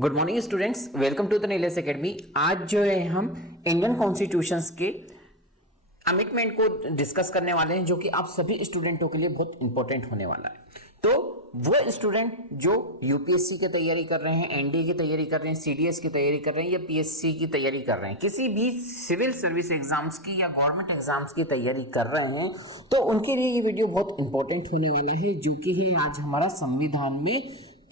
Good morning students, welcome to the Neeles academy. आज जो है हम इंडियन कॉन्स्टिट्यूशंस के अमेंडमेंट को डिस्कस करने वाले हैं, जो कि आप सभी स्टूडेंटों के लिए बहुत इंपॉर्टेंट होने वाला है। तो वो स्टूडेंट जो यूपीएससी की तैयारी कर रहे हैं, एनडीए की तैयारी कर रहे हैं, सीडीएस की तैयारी कर रहे हैं या पीएससी की तैयारी कर रहे हैं, किसी भी सिविल सर्विस एग्जाम्स की या गवर्नमेंट एग्जाम्स की तैयारी कर रहे हैं, तो उनके लिए ये वीडियो बहुत इंपॉर्टेंट होने वाला है, जो कि है आज हमारा संविधान में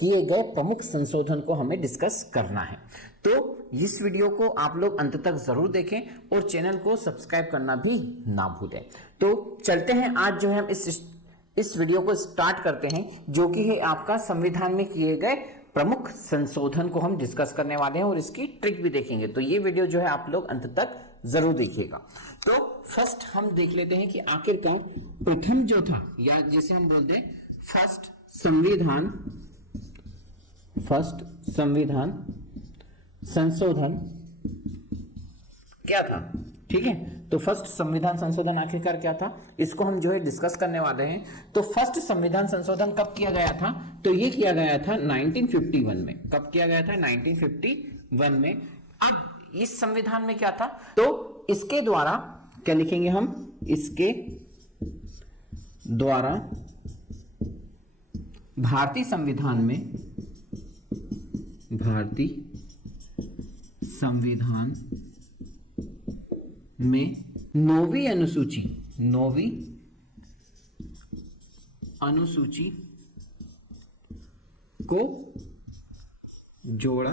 किए गए प्रमुख संशोधन को हमें डिस्कस करना है। तो इस वीडियो को आप लोग अंत तक जरूर देखें और चैनल को सब्सक्राइब करना भी ना भूलें। तो चलते हैं, आज जो है हम इस वीडियो को स्टार्ट करते हैं, जो कि है आपका संविधान में किए गए प्रमुख संशोधन को हम डिस्कस करने वाले हैं और इसकी ट्रिक भी देखेंगे। तो ये वीडियो जो है आप लोग अंत तक जरूर देखिएगा। तो फर्स्ट हम देख लेते हैं कि आखिरकार प्रथम जो था, या जिसे हम बोलते हैं फर्स्ट संविधान संशोधन क्या था। ठीक है, तो फर्स्ट संविधान संशोधन आखिरकार क्या था, इसको हम जो है डिस्कस करने वाले हैं। तो फर्स्ट संविधान संशोधन कब किया गया था, तो ये किया गया था 1951 में। कब किया गया था? 1951 में। अब इस संविधान में क्या था, तो इसके द्वारा क्या लिखेंगे हम, इसके द्वारा भारतीय संविधान में नौवीं अनुसूची को जोड़ा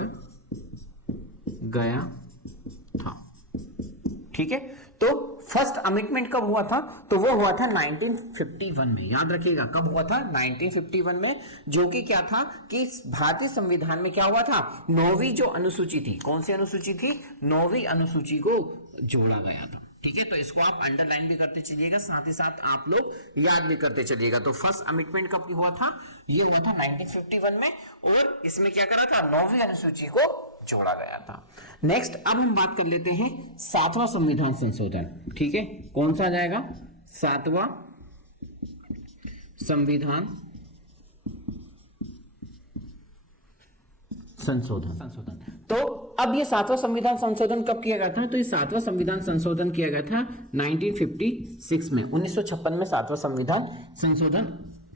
गया था। ठीक है, तो फर्स्ट अमेंडमेंट कब हुआ था, तो वो हुआ था 1951 में। याद रखिएगा कब हुआ था, 1951 में, जो कि क्या था कि भारतीय संविधान में क्या हुआ था, नौवीं जो अनुसूची थी, कौन सी अनुसूची थी, नौवीं अनुसूची को जोड़ा गया था। ठीक है, तो इसको आप अंडरलाइन भी करते चलिएगा, साथ ही साथ आप लोग याद भी करते चलिएगा। तो फर्स्ट अमेंडमेंट कब हुआ था, ये हुआ था 1951 में, और इसमें क्या करा था, नौवीं अनुसूची को जोड़ा गया था। नेक्स्ट अब हम बात कर लेते हैं सातवां संविधान संशोधन। ठीक है, कौन सा आ जाएगा, सातवां संविधान संशोधन। तो अब ये सातवां संविधान संशोधन कब किया गया था, तो ये सातवां संविधान संशोधन किया गया था 1956 में। 1956 में सातवां संविधान संशोधन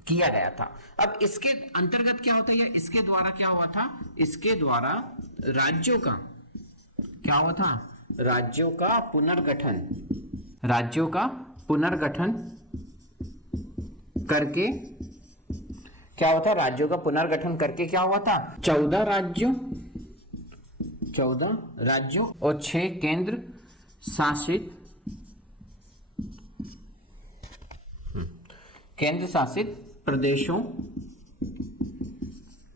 किया गया था। अब इसके अंतर्गत क्या होता है, इसके द्वारा क्या हुआ था, इसके द्वारा राज्यों का क्या हुआ था, राज्यों का पुनर्गठन करके क्या हुआ था, राज्यों का पुनर्गठन करके क्या हुआ था, 14 राज्यों और 6 केंद्र शासित प्रदेशों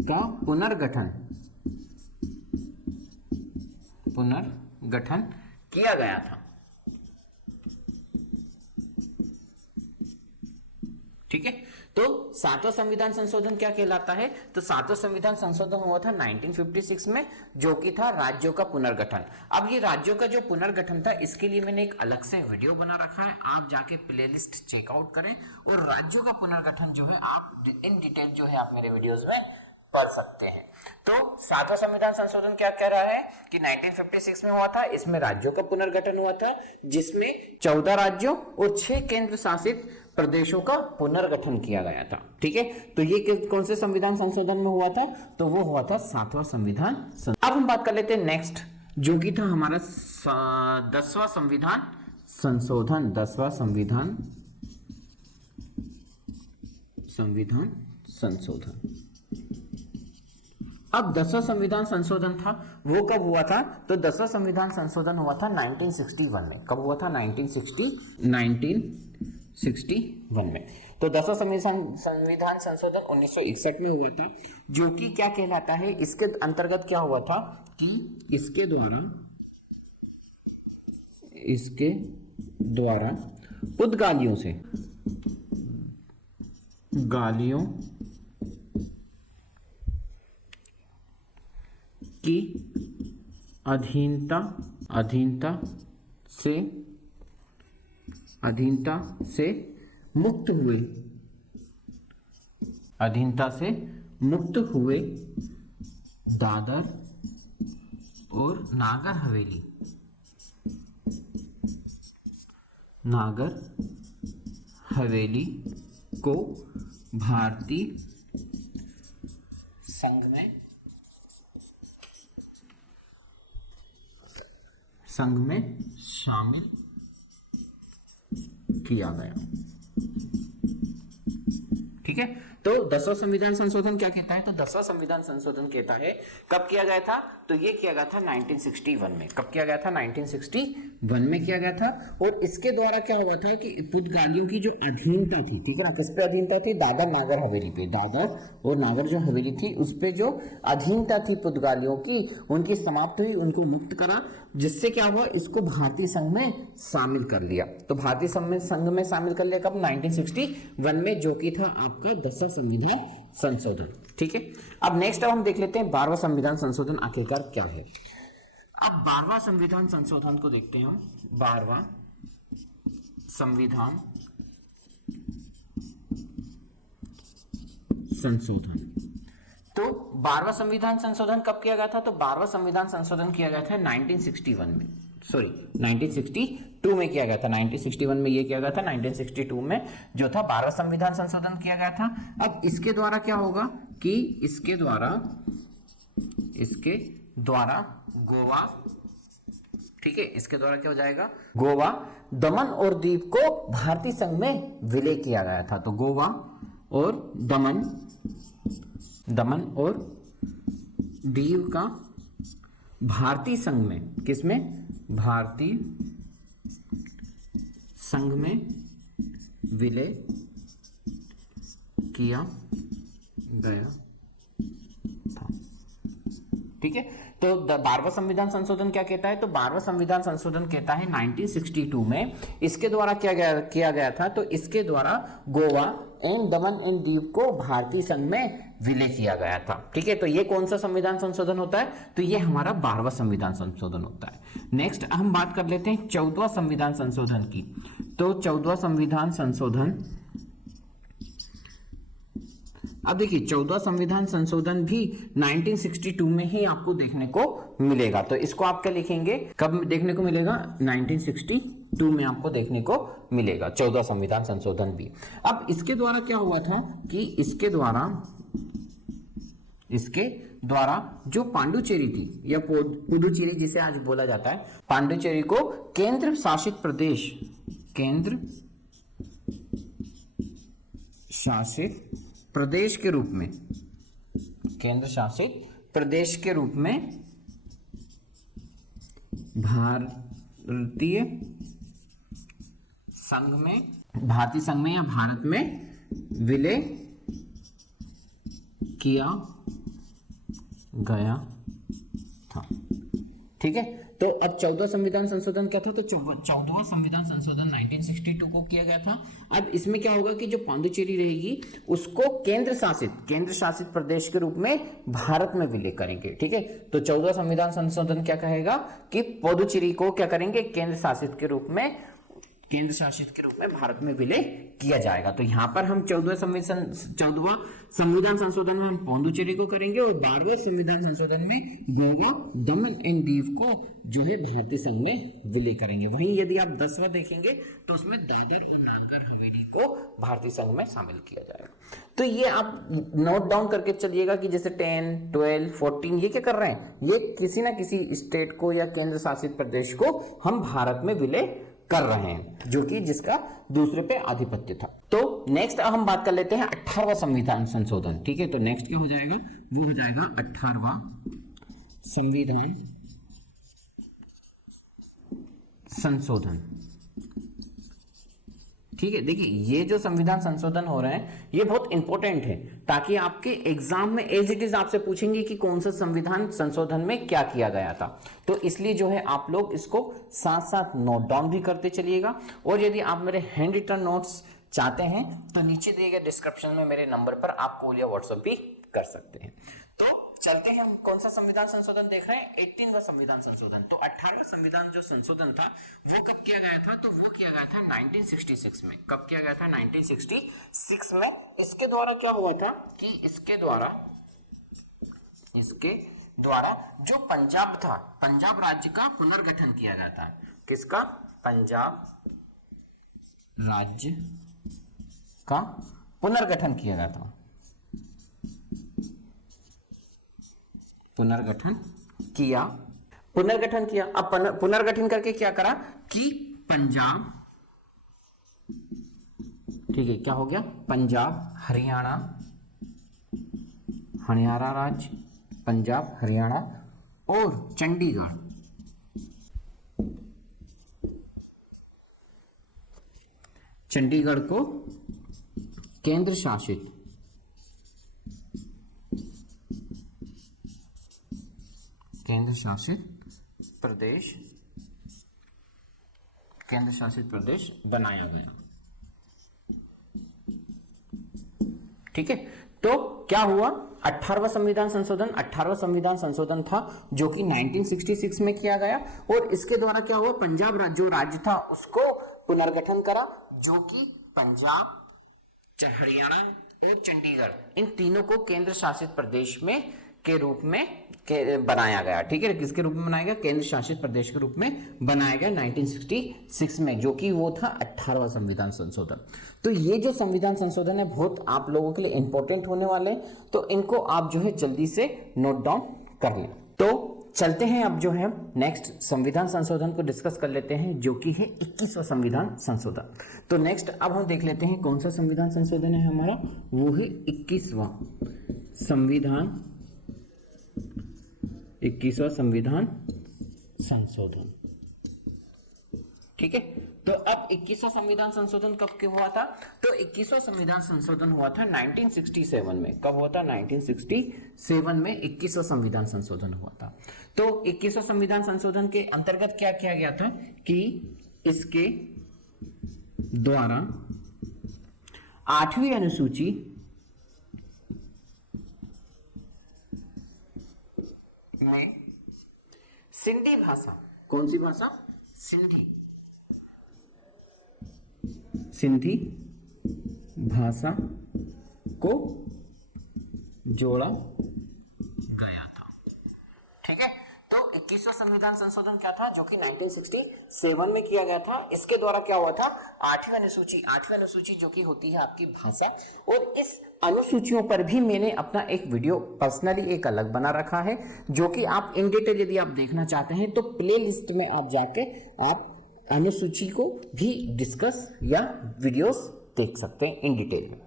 का पुनर्गठन किया गया था। ठीक है, तो सातवां संविधान संशोधन क्या कहलाता है, तो सातवां संविधान संशोधन हुआ था 1956 में, जो कि था राज्यों का पुनर्गठन। अब ये राज्यों का जो पुनर्गठन था, इसके लिए मैंने एक अलग से वीडियो बना रखा है, आप जाके प्लेलिस्ट चेकआउट करें और राज्यों का पुनर्गठन जो है आप इन डिटेल जो है आप मेरे वीडियोस में पढ़ सकते हैं। तो सातवां संविधान संशोधन क्या कह रहा है कि 1956 में हुआ था, इसमें राज्यों का पुनर्गठन हुआ था, जिसमें 14 राज्यों और 6 केंद्र शासित प्रदेशों का पुनर्गठन किया गया था। ठीक है, तो ये कौन से संविधान संशोधन में हुआ था, तो वो हुआ था सातवां संविधान संशोधन। अब हम बात कर लेते हैं नेक्स्ट, जो कि था हमारा 10वां संविधान संशोधन। 10वां संविधान संशोधन। अब 10वां संविधान संशोधन था, वो कब हुआ था, तो 10वां संविधान संशोधन हुआ था 1961 में। कब हुआ था, 1961 में। तो 10वां संविधान संशोधन 1961 में हुआ था, जो कि क्या कहलाता है, इसके अंतर्गत क्या हुआ था कि इसके द्वारा पुर्तगालियों की अधीनता से मुक्त हुए दादर और नागर हवेली, नागर हवेली को भारतीय संघ में शामिल किया गया। ठीक है, तो 10वां संविधान संशोधन क्या कहता है? तो 10वां संविधान संशोधन कहता है कब किया गया था? तो ये किया गया था 1961 में। कब किया गया था? 1961 में किया गया था। और इसके द्वारा क्या हुआ था कि पुर्तगालियों की जो अधीनता थी, ठीक है ना, किस पे अधीनता थी? दादर नागर हवेली पे। दादर और नागर जो हवेली थी उस पे जो अधीनता थी पुर्तगालियों की, उनकी समाप्त हुई, उनको मुक्त करा, जिससे क्या हुआ, इसको भारतीय संघ में शामिल कर लिया। तो भारतीय संघ में शामिल कर लिया कब? 1961 में, जो कि था आपका 10वां संविधान संशोधन। ठीक है, अब नेक्स्ट हम देख लेते हैं 12वां संविधान संशोधन आखिरकार क्या है। अब 12वां संविधान संशोधन को देखते हैं हम। 12वां संविधान संशोधन, तो 12वां संविधान संशोधन कब किया गया था? तो 12वां संविधान संशोधन किया गया था 1961 में, सॉरी 1962 में किया गया था। 1961 में ये किया गया था, 1962 में जो था 12वां संविधान संशोधन किया गया था। अब इसके द्वारा क्या होगा कि इसके द्वारा गोवा, ठीक है, इसके द्वारा क्या हो जाएगा? गोवा, दमन और दीव को भारतीय संघ में विलय किया गया था। तो गोवा और दमन और दीव का भारतीय संघ में, किसमें? भारतीय संघ में विलय किया गया था। ठीक है, तो 12वां संविधान संशोधन क्या कहता है? तो 12वां संविधान संशोधन कहता है 1962 में इसके द्वारा किया गया था। तो इसके द्वारा Goa and Daman and Diu को भारतीय संघ में विलय किया गया था। ठीक है, तो ये कौन सा संविधान संशोधन होता है? तो ये हमारा 12वां संविधान संशोधन होता है। नेक्स्ट हम बात कर लेते हैं 14वां संविधान संशोधन की। तो 14वां संविधान संशोधन, अब देखिए 14वां संविधान संशोधन भी 1962 में ही आपको देखने को मिलेगा। तो इसको आप क्या लिखेंगे, कब देखने को मिलेगा? 1962 में आपको देखने को मिलेगा 14वां संविधान संशोधन भी। अब इसके द्वारा क्या हुआ था कि इसके द्वारा जो पांडुचेरी थी या पुडुचेरी जिसे आज बोला जाता है, पांडुचेरी को केंद्र शासित प्रदेश के रूप में, केंद्र शासित प्रदेश के रूप में भारतीय संघ में या भारत में विलय किया गया था। ठीक है, तो अब 14वां संविधान संशोधन क्या था? तो 14वां संविधान संशोधन 1962 को किया गया था। अब इसमें क्या होगा कि जो पांडुचेरी रहेगी उसको केंद्र शासित प्रदेश के रूप में भारत में विलय करेंगे। ठीक है, तो 14वां संविधान संशोधन क्या कहेगा कि पुडुचेरी को क्या करेंगे? केंद्र शासित के रूप में भारत में विलय किया जाएगा। तो यहां पर हम 14वां संविधान संशोधन में हम पांडुचेरी को करेंगे और 12वां संविधान संशोधन में गोवा, दमन एंड दीव को जो है भारतीय संघ में विलय करेंगे। वहीं यदि आप 10वां देखेंगे तो उसमें दादर और नागर हवेली को भारतीय संघ में शामिल किया जाएगा। तो ये आप नोट डाउन करके चलिएगा कि जैसे 10, 12, 14 ये क्या कर रहे हैं? ये किसी ना किसी स्टेट को या केंद्र शासित प्रदेश को हम भारत में विलय कर रहे हैं, जो कि जिसका दूसरे पे आधिपत्य था। तो नेक्स्ट हम बात कर लेते हैं 18वां संविधान संशोधन। ठीक है, तो नेक्स्ट क्या हो जाएगा? वो हो जाएगा 18वां संविधान संशोधन। ठीक है, देखिए ये जो संविधान संशोधन हो रहे हैं ये बहुत इंपॉर्टेंट है, ताकि आपके एग्जाम में एज इट इज आपसे पूछेंगे कि कौन सा संविधान संशोधन में क्या किया गया था। तो इसलिए जो है आप लोग इसको साथ साथ नोट डाउन भी करते चलिएगा। और यदि आप मेरे हैंड रिटन नोट्स चाहते हैं तो नीचे दिए गए डिस्क्रिप्शन में मेरे नंबर पर आप कॉल या व्हाट्सएप भी कर सकते हैं। तो चलते हैं, हम कौन सा संविधान संशोधन देख रहे हैं? 18वां संविधान संशोधन। तो 18वां संविधान जो संशोधन था वो कब किया गया था? तो वो किया गया था 1966 में। कब किया गया था? 1966 में। इसके द्वारा क्या हुआ था कि इसके द्वारा जो पंजाब था, पंजाब राज्य का पुनर्गठन किया गया था। किसका? पंजाब राज्य का पुनर्गठन किया गया था। पुनर्गठन किया। अब पुनर्गठन करके क्या करा कि पंजाब, ठीक है, क्या हो गया? पंजाब हरियाणा राज्य, पंजाब हरियाणा और चंडीगढ़ को केंद्र शासित प्रदेश बनाया गया। ठीक है, तो क्या हुआ? 18वां संविधान संशोधन था जो कि 1966 में किया गया और इसके द्वारा क्या हुआ? पंजाब राज्य जो राज्य था उसको पुनर्गठन करा, जो कि पंजाब, हरियाणा और चंडीगढ़ इन तीनों को केंद्र शासित प्रदेश में के रूप में बनाया गया। ठीक है, किसके रूप में बनाया गया? केंद्र शासित प्रदेश के रूप में बनाया गया 1966 में, जो कि वो था 18वां संविधान संशोधन। तो ये जो संविधान संशोधन है बहुत आप लोगों के लिए इंपॉर्टेंट होने वाले हैं, तो इनको आप जो है जल्दी से नोट डाउन कर लें। तो चलते हैं अब जो है नेक्स्ट संविधान संशोधन को डिस्कस कर लेते हैं, जो कि है 21वां संविधान संशोधन। तो नेक्स्ट अब हम देख लेते हैं कौन सा संविधान संशोधन है हमारा, वो है 21वां संविधान संशोधन। ठीक है, तो अब 21वां संविधान संशोधन कब के हुआ था? तो 21वां संविधान संशोधन हुआ था 1967 में। कब हुआ था? 1967 में 21वां संविधान संशोधन हुआ था। तो 21वां संविधान संशोधन के अंतर्गत क्या किया गया था कि इसके द्वारा 8वीं अनुसूची में सिंधी भाषा, कौन सी भाषा? सिंधी भाषा को जोड़ा गया था। ठीक है, तो 21वां संविधान संशोधन क्या था? जो कि 1967 में किया गया था। इसके द्वारा क्या हुआ था? 8वीं अनुसूची जो कि होती है आपकी भाषा, और इस अनुसूचियों पर भी मैंने अपना एक वीडियो पर्सनली एक अलग बना रखा है, जो कि आप इन डिटेल यदि आप देखना चाहते हैं तो प्ले लिस्ट में आप जाके आप अनुसूची को भी डिस्कस या वीडियोस देख सकते हैं इन डिटेल में।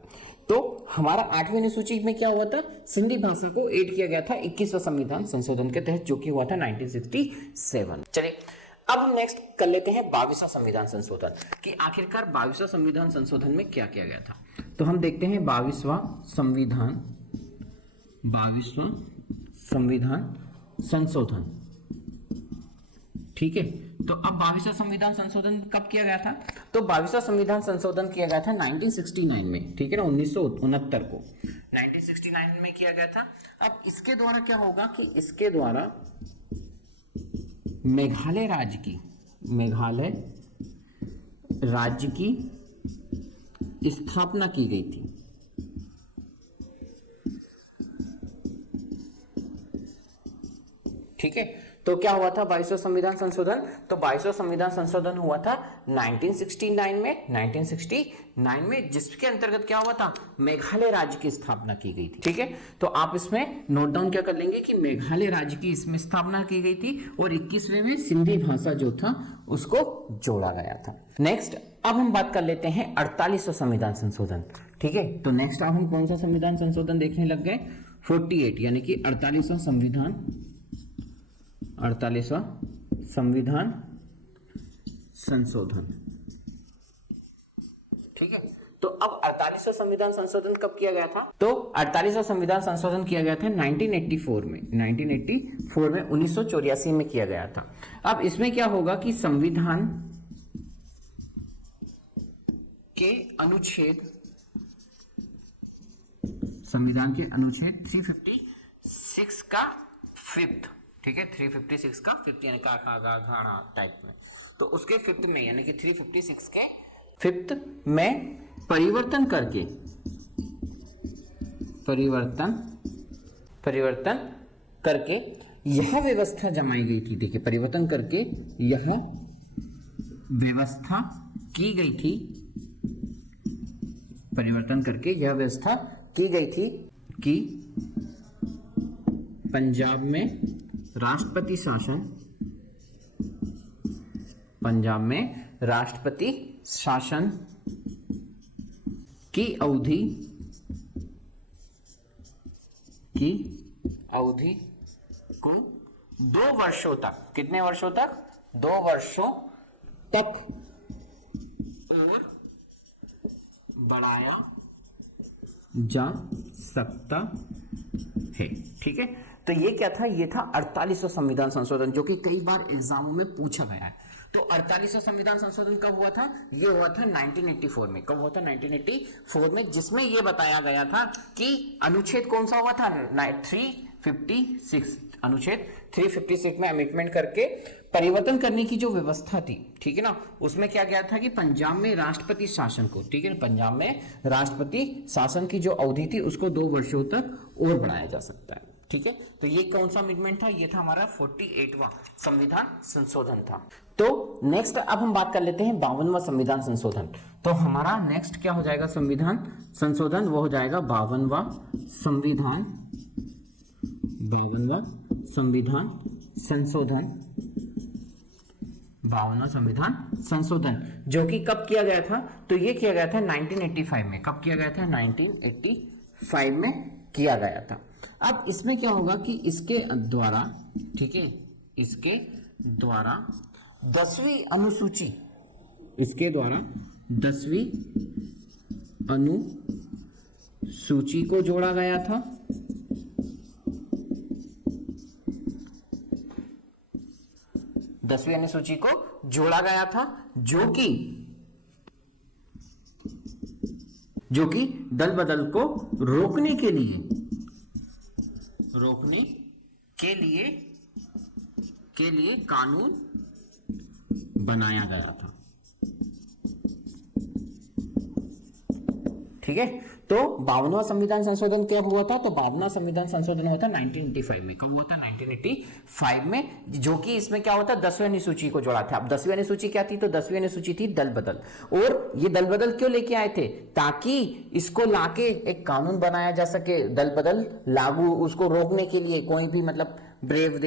तो हमारा 8वीं अनुसूची में क्या हुआ था? सिंधी भाषा को ऐड किया गया था 21वां संविधान संशोधन के तहत, जो कि हुआ था 1967। चलिए अब हम नेक्स्ट कर लेते हैं 22वां संविधान संशोधन कि आखिरकार 22वां संविधान संशोधन में क्या किया गया था। तो हम देखते हैं 22वां संविधान संशोधन। ठीक है, तो अब 22वां संविधान संशोधन कब किया गया था? तो 22वां संविधान संशोधन किया गया था 1969 में। ठीक है ना, 1969 को 1969 में किया गया था। अब इसके द्वारा क्या होगा कि इसके द्वारा मेघालय राज्य की स्थापना की गई थी। ठीक है, तो क्या हुआ था 22वां संविधान संशोधन? तो 22वां संविधान संशोधन हुआ था 1969 में, जिसके अंतर्गत क्या हुआ था? मेघालय राज्य की स्थापना की गई थी। ठीक है, तो आप इसमें नोट डाउन क्या कर लेंगे कि मेघालय राज्य की इसमें स्थापना की गई थी और 21वें में सिंधी भाषा जो था उसको जोड़ा गया था। नेक्स्ट अब हम बात कर लेते हैं 48वां संविधान संशोधन। ठीक है, तो नेक्स्ट अब हम कौन सा संविधान संशोधन देखने लग गए? 48 यानी कि 48वां संविधान संशोधन। ठीक है, तो अब 48वां संविधान संशोधन कब किया गया था? तो 48वां संविधान संशोधन किया गया था 1984 में 1984 में किया गया था। अब इसमें क्या होगा कि संविधान के अनुच्छेद 356 का फिफ्थ, ठीक है, 356 का फिफ्थ यानी का टाइप में, तो उसके फिफ्थ में यानी कि 356 के फिफ्थ में परिवर्तन करके यह व्यवस्था जमाई गई थी। देखिए, परिवर्तन करके यह व्यवस्था की गई थी, परिवर्तन करके यह व्यवस्था की गई थी कि पंजाब में राष्ट्रपति शासन, पंजाब में राष्ट्रपति शासन की अवधि को 2 वर्षों तक, कितने वर्षों तक? 2 वर्षों तक और बढ़ाया जा सकता है। ठीक है, तो ये क्या था? ये था 48वां संविधान संशोधन, जो कि कई बार एग्जामों में पूछा गया है। तो 48वां संविधान संशोधन कब हुआ था? ये हुआ था 1984 में। कब हुआ था? 1984 में, जिसमें ये बताया गया था कि अनुच्छेद कौन सा हुआ था? 356, अनुच्छेद 356 में अमेंडमेंट करके परिवर्तन करने की जो व्यवस्था थी, ठीक है ना, उसमें क्या गया था कि पंजाब में राष्ट्रपति शासन को, ठीक है ना, पंजाब में राष्ट्रपति शासन की जो अवधि थी उसको 2 वर्षों तक और बढ़ाया जा सकता है। ठीक है, तो ये कौन सा अमेंडमेंट था? ये था हमारा 48वां संविधान संशोधन था। तो नेक्स्ट अब हम बात कर लेते हैं 52वां संविधान संशोधन। तो हमारा नेक्स्ट क्या हो जाएगा संविधान संशोधन? वो हो जाएगा 52वां संविधान, 52वां संविधान संशोधन, 52वां संविधान संशोधन, जो कि कब किया गया था? तो ये किया गया था 1985 में। कब किया गया था? 1985 में किया गया था। अब इसमें क्या होगा कि इसके द्वारा, ठीक है, इसके द्वारा 10वीं अनुसूची, इसके द्वारा 10वीं अनुसूची को जोड़ा गया था। 10वीं अनुसूची को जोड़ा गया था, जो कि दल बदल को रोकने के लिए कानून बनाया गया था। ठीक है, तो 52वां संविधान संशोधन कब हुआ था? तो 52वां संविधान संशोधन हुआ था 1985 में। कब हुआ था? 1985 में, जो कि इसमें क्या होता है? 10वीं अनुसूची को जोड़ा था। अब 10वीं अनुसूची क्या थी? तो 10वीं अनुसूची थी दल बदल। और ये दल बदल क्यों लेके आए थे? ताकि इसको लाके एक कानून बनाया जा सके, दल बदल लागू, उसको रोकने के लिए कोई भी मतलब ब्रेव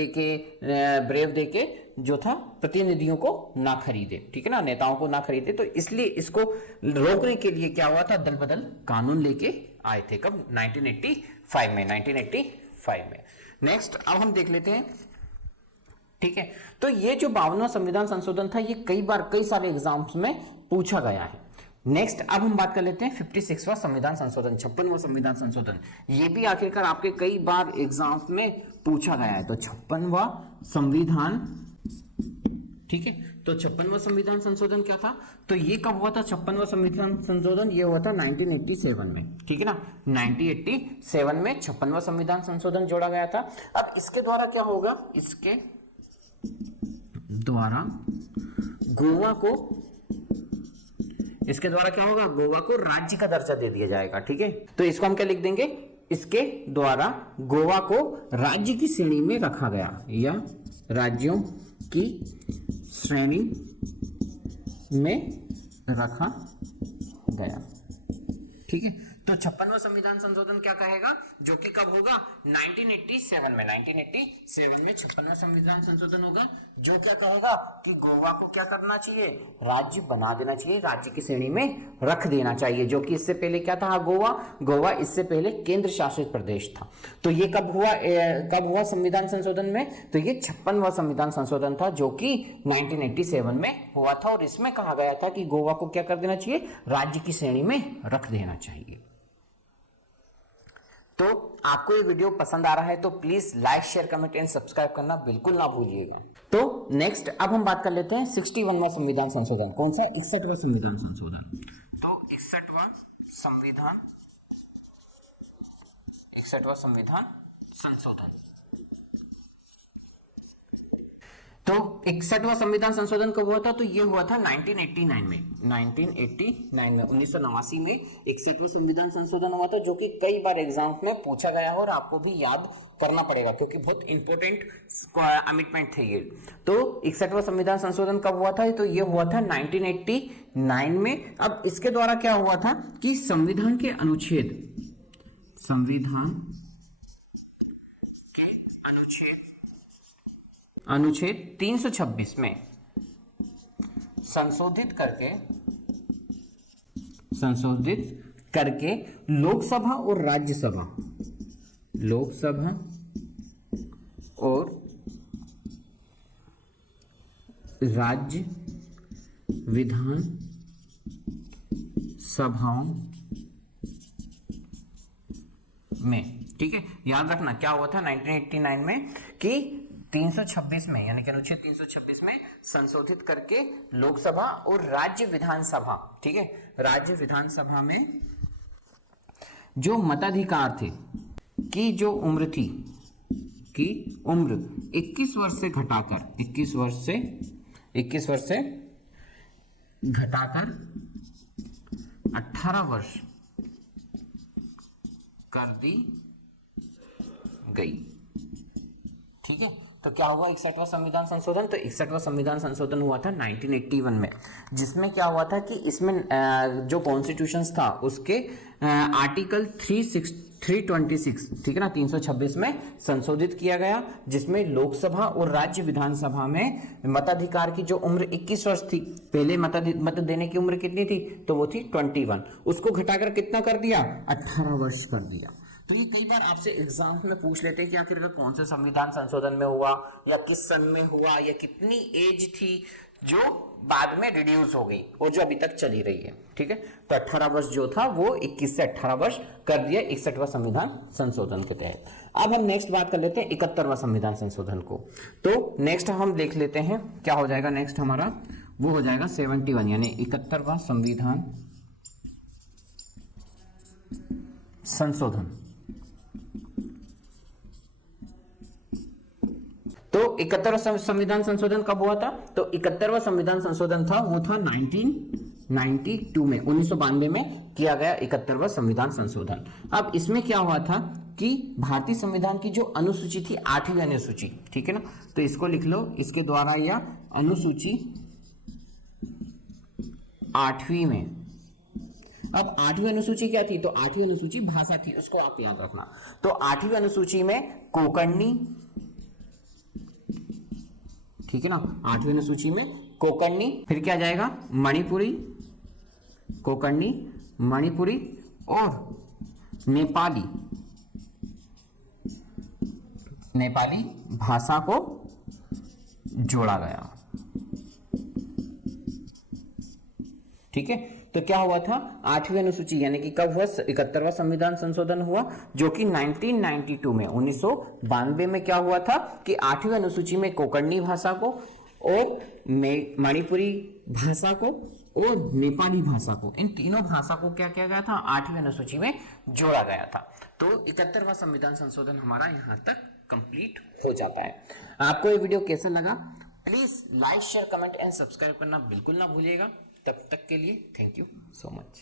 देके जो था प्रतिनिधियों को ना खरीदे, ठीक है ना, नेताओं को ना खरीदे। तो इसलिए इसको रोकने के लिए क्या हुआ था? दल बदल कानून लेके आए थे। कब? 1985 में। नेक्स्ट अब हम देख लेते हैं। ठीक है, तो ये जो 52वां संविधान संशोधन था, ये कई सारे एग्जाम्स में पूछा गया है। नेक्स्ट अब हम बात कर लेते हैं 56वां संविधान संशोधन, 56वां संविधान संशोधन। ये भी आखिरकार आपके कई बार एग्जाम्स में पूछा गया है। तो 56वां संविधान, ठीक है, तो 56वां संविधान संशोधन क्या था? तो ये कब हुआ था? 56वां संविधान संशोधन ये हुआ था 1987 में, ठीक है ना, 1987 में 56वां संविधान संशोधन जोड़ा गया था। अब इसके द्वारा क्या होगा? इसके द्वारा गोवा को राज्य का दर्जा दे दिया जाएगा। ठीक है, तो इसको हम क्या लिख देंगे? इसके द्वारा गोवा को राज्य की श्रेणी में रखा गया, या राज्यों की श्रेणी में रखा गया। ठीक है, तो 56वां संविधान संशोधन क्या कहेगा? जो कि कब होगा? 1987 में। 1987 में 56वां संविधान संशोधन होगा, जो क्या कहेगा कि गोवा को क्या करना चाहिए? राज्य बना देना चाहिए, राज्य की श्रेणी में रख देना चाहिए। जो कि इससे पहले क्या था? गोवा इससे पहले केंद्र शासित प्रदेश था। तो ये कब हुआ संविधान संशोधन में? तो ये 56वां संविधान संशोधन था, जो कि 1987 में हुआ था। और इसमें कहा गया था कि गोवा को क्या कर देना चाहिए? राज्य की श्रेणी में रख देना चाहिए। तो आपको ये वीडियो पसंद आ रहा है तो please like, share, comment and subscribe करना बिल्कुल ना भूलिएगा। तो नेक्स्ट अब हम बात कर लेते हैं 61वां संविधान संशोधन। कौन सा? 61वां संविधान संशोधन। तो 61वां संविधान संशोधन, तो 61वां संविधान संशोधन कब हुआ था? तो ये हुआ था 1989 में, 1989 में 61वां संविधान संशोधन हुआ था, जो कि कई बार एग्जाम में पूछा गया है और आपको भी याद करना पड़ेगा क्योंकि बहुत इंपॉर्टेंट अमिटमेंट थे ये। तो 61वां संविधान संशोधन कब हुआ था? तो ये हुआ था 1989 में। अब इसके द्वारा क्या हुआ था कि संविधान के अनुच्छेद 326 में संशोधित करके लोकसभा और राज्यसभा और राज्य विधान सभाओं में, ठीक है, याद रखना क्या हुआ था 1989 में कि 326 में यानी कि अनुच्छेद 326 में संशोधित करके लोकसभा और राज्य विधानसभा, ठीक है, राज्य विधानसभा में जो मताधिकार थे की जो उम्र थी की उम्र 21 वर्ष से घटाकर 18 वर्ष कर दी गई, ठीक है। तो क्या हुआ 61वां संविधान संशोधन? तो 61वां संविधान संशोधन हुआ था 1981 में, जिसमें क्या हुआ था कि इसमें जो कॉन्स्टिट्यूशंस था उसके आर्टिकल 326, ठीक है ना, 326 में संशोधित किया गया, जिसमें लोकसभा और राज्य विधानसभा में मताधिकार की जो उम्र 21 वर्ष थी, पहले मत देने की उम्र कितनी थी? तो वो थी 21, उसको घटाकर कितना कर दिया? 18 वर्ष कर दिया। तो ये कई बार आपसे एग्जाम में पूछ लेते हैं कि आखिर कौन से संविधान संशोधन में हुआ या किस सन में हुआ या कितनी एज थी जो बाद में रिड्यूस हो गई और जो अभी तक चली रही है, ठीक है। तो 18 वर्ष जो था वो 21 से 18 वर्ष कर दिया 61वां संविधान संशोधन के तहत। अब हम नेक्स्ट बात कर लेते हैं 71वां संविधान संशोधन को। तो नेक्स्ट हम देख लेते हैं क्या हो जाएगा नेक्स्ट हमारा, वो हो जाएगा 71 यानी 71वां संविधान संशोधन। तो 71वां संविधान संशोधन कब हुआ था? तो 71वां संविधान संशोधन था वो था 1992 में, 1992 में किया गया 71वां संविधान संशोधन। अब इसमें क्या हुआ था कि भारतीय संविधान की जो अनुसूची थी 8वीं अनुसूची, ठीक है ना, तो इसको लिख लो, इसके द्वारा यह अनुसूची 8वीं में, अब 8वीं अनुसूची क्या थी? तो 8वीं अनुसूची भाषा थी, उसको आप याद रखना। तो 8वीं अनुसूची में कोंकणी, ठीक है ना, 8वीं अनुसूची में कोंकणी, फिर क्या जाएगा? मणिपुरी, कोंकणी, मणिपुरी और नेपाली भाषा को जोड़ा गया, ठीक है। तो क्या हुआ था? 8वीं अनुसूची यानी कि कब हुआ? 71वां संविधान संशोधन हुआ, जो कि 1992 में, 1992 में क्या हुआ था कि 8वीं अनुसूची में कोंकणी भाषा को और मणिपुरी भाषा को और नेपाली भाषा को, इन तीनों भाषा को क्या किया गया था? 8वीं अनुसूची में जोड़ा गया था। तो 71वां संविधान संशोधन हमारा यहाँ तक कंप्लीट हो जाता है। आपको ये वीडियो कैसा लगा? Please like, share, comment and subscribe करना बिल्कुल ना भूलिएगा। तब तक के लिए थैंक यू सो मच।